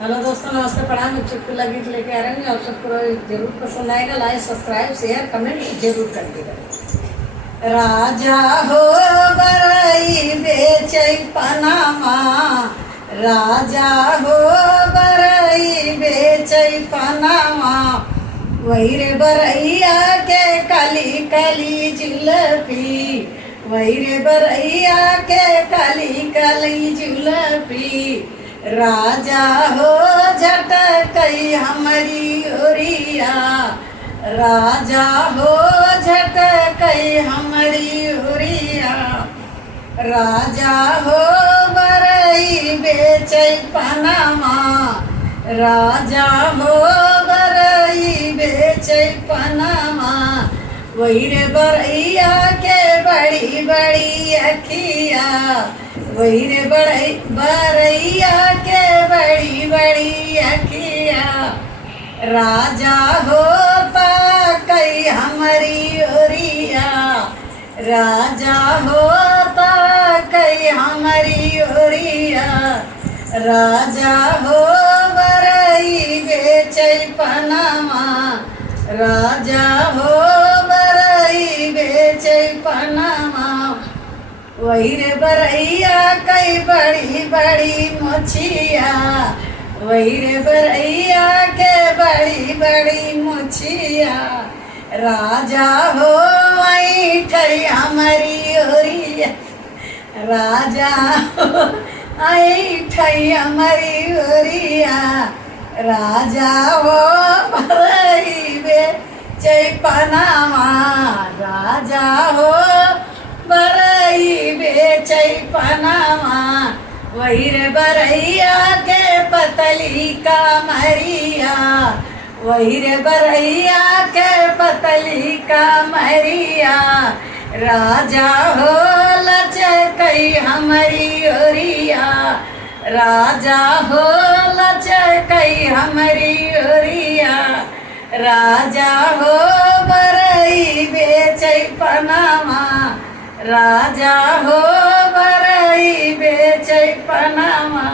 Hello दोस्तों, नमस्ते, प्रणाम। एक चुटकुला गीत लेके आ रहे हैं, आप सबको जरूर पसंद आएगा। लाइक, सब्सक्राइब, शेयर, कमेंट जरूर कर दीजिएगा। राजा हो बरई बेचै पनामा, राजा हो बरई बेचै पनामा, वैरे बरैया के काली काली जुलपी, वैरे बरैया के काली काली जुलपी, राजा हो झटकई हमारी ओरिया, राजा हो झटकई हमारी ओरिया, राजा हो बरई बेचै पनामा, राजा हो बरई बेचै पनामा, वैरे बरैया के बड़ी बड़ी अखिया, वैरे बरैया के बड़ी बड़ी अखिया, राजा होता कई हमारी ओरिया, राजा होता कई हमारी ओरिया, राजा हो बरई बेचै पनामा, राजा हो बरई बेचै पनामा, वैरे बरैया कई बड़ी बड़ी मुछिया, वैरे बरैया के बड़ी बड़ी मुछिया, राजा हो ऐठै हमारी ओरिया, राजा हो ऐठै हमारी ओरिया, राजा हो बरई बेचै पनामा, राजा हो बरई बेचै पनामा, वैरे बरैया के पतली का मरिया, वैरे बरैया के पतली का मरिया, राजा हो लचकई हमारी ओरिया, राजा हो लचकई हमारी ओरिया, राजा हो बरई बेचै पनामा, राजा हो बरई बेचै पनामा।